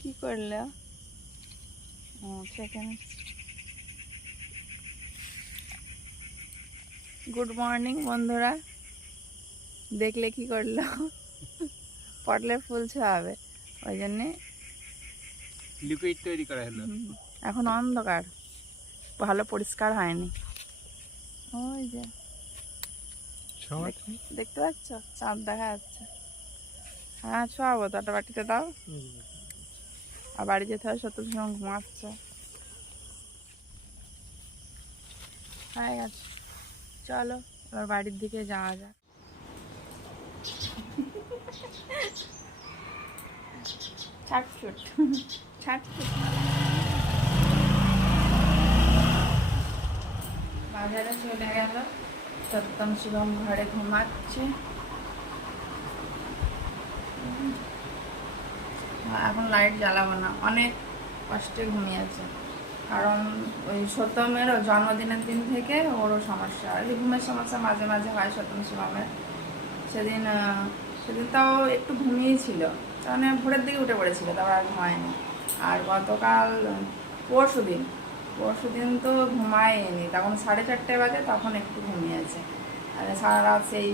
কি করলে? সেখানে গুড মর্নিং বন্ধুরা, দেখলে কি করলো? পটলে ফুল ছোঁয়াবে, ওই জন্যে লিকুইড তৈরি করা হলো। এখন অন্ধকার, ভালো পরিষ্কার হয়নি। ওই যে দেখতে পাচ্ছ, চাঁদ দেখা যাচ্ছে। হ্যাঁ ছোঁয়াবো তো, একটা বাটিতে দাও। আর বাড়ি যেতে হয়, সত্যি সময় ঘুমাচ্ছে। হয়ে গেছে, চলো এবার বাড়ির দিকে যাওয়া যাক। ছাটফুট ছাটফুট। বাজারে চলে গেল, সত্যম শিবম ঘরে ঘুমাচ্ছে। এখন লাইট জ্বালাবো না, অনেক কষ্টে ঘুমিয়েছে। কারণ ওই সত্যমের জন্মদিনের দিন থেকে ওরও সমস্যা, এই ঘুমের সমস্যা মাঝে মাঝে হয় সত্যম শিবমের। সেদিন সেদিন তাও একটু ঘুমিয়েছিল, মানে ভোরের দিকে উঠে পড়েছিল, তারপর আর ঘুমায়নি। আর গতকাল পরশু দিন তো ঘুমায়নি, তখন 4:30 বাজে, তখন একটু ঘুমিয়েছে। আর সারা রাত সেই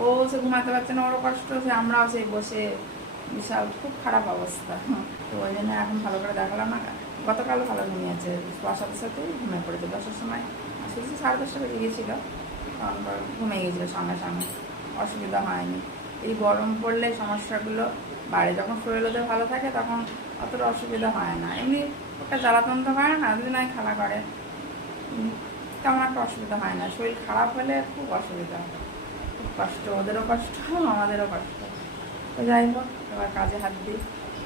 ও সে ঘুমাতে পারছে না, ওরও কষ্ট, সে আমরাও সেই বসে, বিশাল খুব খারাপ অবস্থা। তো ওই জন্য এখন ভালো করে দেখালাম না। গতকাল ভালো ঘুমিয়েছে, শোয়ার সাথে সাথেই ঘুমিয়ে পড়েছে 10টার সময়, শুধু 10:30 বাজে গিয়েছিল, তখন ঘুমিয়ে গিয়েছিল সঙ্গে সঙ্গে, অসুবিধা হয়নি। এই গরম পড়লে সমস্যাগুলো বাড়ে, যখন শরীর ওদের ভালো থাকে তখন অতটা অসুবিধা হয় না। এমনি ওটা জ্বালাতন তো করে না, যদি নয় খেলা করে, তেমন একটা অসুবিধা হয় না। শরীর খারাপ হলে খুব অসুবিধা, খুব কষ্ট, ওদেরও কষ্ট আমাদেরও কষ্ট। তো যাই হোক, এবার কাজে হাত দিই,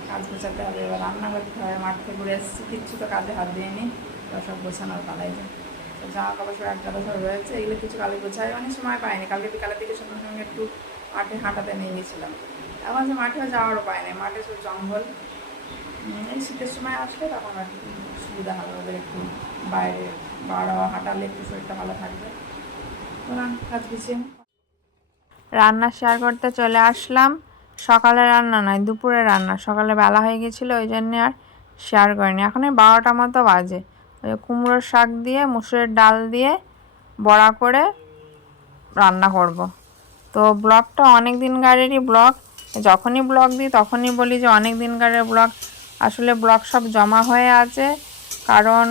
কাজ গোছাতে হবে, এবার রান্না করতে হবে। মাঠ থেকে ঘুরে এসেছি, কিচ্ছু তো কাজে হাত দিয়ে নিই, এবার সব গোছানোর পালাই যায়। তো জামা কাপড় সব একটা ধর রয়েছে, এগুলো কিছু কালে গোছাই, অনেক সময় পাইনি। কালকে বিকালের দিকে সঙ্গে সঙ্গে একটু মাঠে হাঁটাতে নিয়ে গেছিলাম, এখন যে মাঠেও যাওয়ার উপায় নেই, মাঠে সব জঙ্গল। এই শীতের সময় আসলে তখন আর কি সুবিধা হবে, ওদের একটু বাইরে বাড়া হাঁটালে একটু শরীরটা ভালো থাকবে। কাজ গুছিয়ে রান্না শেয়ার করতে চলে আসলাম। সকালে রান্না নয়, দুপুরে রান্না। সকালে বেলা হয়ে গেছিলো, ওই জন্যে আর শেয়ার করিনি। এখন এই 12টা মতো বাজে। ওই কুমড়োর শাক দিয়ে, মুসুরের ডাল দিয়ে বড়া করে রান্না করব। তো ব্লগটা অনেক দিনকারেরই ব্লগ, যখনই ব্লগ দিই তখনই বলি যে অনেক দিনকারের ব্লগ। আসলে ব্লগ সব জমা হয়ে আছে, কারণ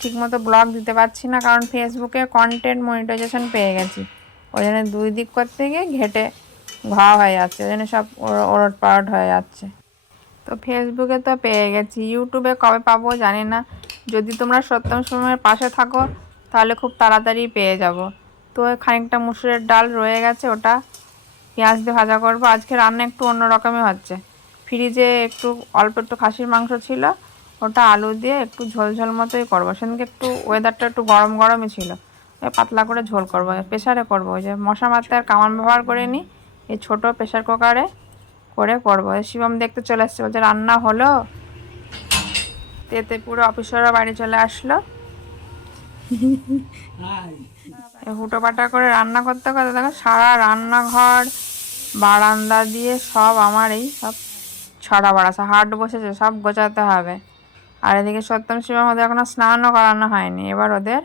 ঠিকমতো ব্লগ দিতে পারছি না, কারণ ফেসবুকে কন্টেন্ট মনিটাইজেশন পেয়ে গেছি। ওই জন্য 2 দিক করতে গিয়ে ঘেটে ঘা হয়ে যাচ্ছে, ওই জন্য সব ওলট পালট হয়ে যাচ্ছে। তো ফেসবুকে তো পেয়ে গেছি, ইউটিউবে কবে পাবো জানি না। যদি তোমরা সত্যম সময়ের পাশে থাকো তাহলে খুব তাড়াতাড়ি পেয়ে যাব। তো খানিকটা মুসুরের ডাল রয়ে গেছে, ওটা পেঁয়াজ দিয়ে ভাজা করব। আজকে রান্না একটু অন্য রকমই হচ্ছে। ফ্রিজে একটু অল্প একটু খাসির মাংস ছিল, ওটা আলু দিয়ে একটু ঝোল ঝোল মতোই করবো। সেদিনকে একটু ওয়েদারটা একটু গরম গরমই ছিল, পাতলা করে ঝোল করবো, প্রেশারে করবো। ওই যে মশা মারতে আর কামান ব্যবহার করে নিই, এই ছোটো প্রেশার কুকারে করে করবো। শিবম দেখতে চলে আসছে, বলছে রান্না হলো। তেতে পুরো অফিসাররা বাড়ি চলে আসলো। হুটো পাটা করে রান্না করতে করতে দেখো সারা রান্নাঘর বারান্দা দিয়ে সব আমার এই সব ছড়া বাড়াছে, হাট বসেছে, সব গোছাতে হবে। আর এদিকে সত্যম শিবম ওদের এখনো স্নানও করানো হয়নি, এবার ওদের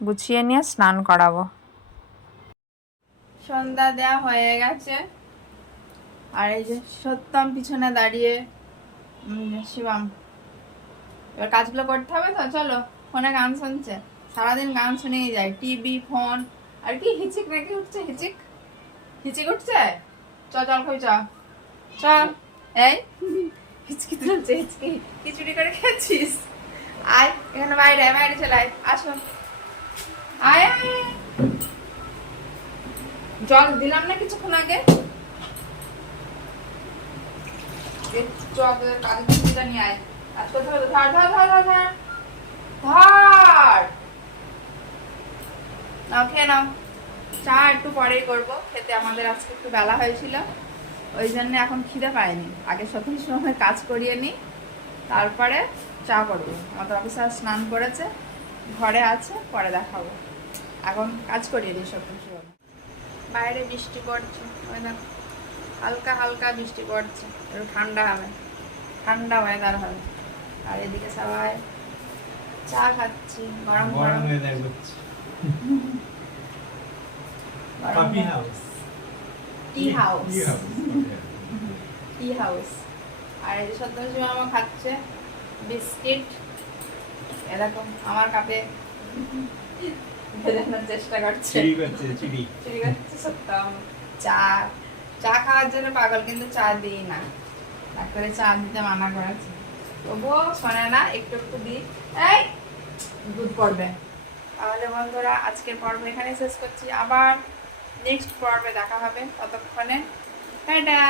গুছিয়ে নিয়ে স্নান করাবো। সন্ধ্যা দেওয়া হয়ে গেছে, আর এই যে সত্যম পিছনে দাঁড়িয়ে, শিবম এবার কাজগুলো করতে হবে। তো চলো, ফোনে গান শুনছে, সারাদিন গান শুনেই যায়, টিভি ফোন। আর কি হিচিক নাকি উঠছে, হিচিক হিচিক উঠছে। চ জল খাবি, চ চ। এই হিচকি তুলছে, হিচকি কি চুরি করে খেয়েছিস? আয় এখানে, বাইরে বাইরে চলে আয়, আসো আয় আয়। জল দিলাম না কিছুক্ষণ আগে, কাজের সুবিধা নিয়ে আয়। কাজ করতে হবে, ধর ধর ধর ধর ধর ধর। নাও খেয়ে নাও, চা একটু পরেই করবো খেতে, আমাদের আজকে একটু বেলা হয়েছিল, ওই জন্য এখন খিদে পায়নি। আগে সত্যি সময় কাজ করিয়ে নিই, তারপরে চা করবো। আমাদের অফিসার স্নান করেছে, ঘরে আছে, পরে দেখাবো। এখন কাজ করিয়ে নিই সত্যি সময়। বাইরে বৃষ্টি পড়ছে, ওই দেখো হালকা হালকা বৃষ্টি পড়ছে, একটু ঠান্ডা হবে। ঠান্ডা ওয়েদার হবে। আর এদিকে সবাই চা খাচ্ছি গরম গরম গরম ওয়েদার করছে। গরম কফি গরম। House. Tea house. Tea house. Tea house. আর এই যে সত্যি মামা খাচ্ছে বিস্কিট, এরকম আমার কাপে ভেজানোর চেষ্টা করছে। চিড়ি করছে, চিড়ি। চুরি করছে সত্যম। চা চা খাওয়ার জন্য পাগল, কিন্তু চা দিই না, ডাক্তারে চা দিতে মানা করেছে, তবুও শোনে না, একটু একটু দিই। এই দুধ পড়বে। তাহলে বন্ধুরা আজকের পর্ব এখানে শেষ করছি, আবার নেক্সট পর্বে দেখা হবে, ততক্ষণে টাটা।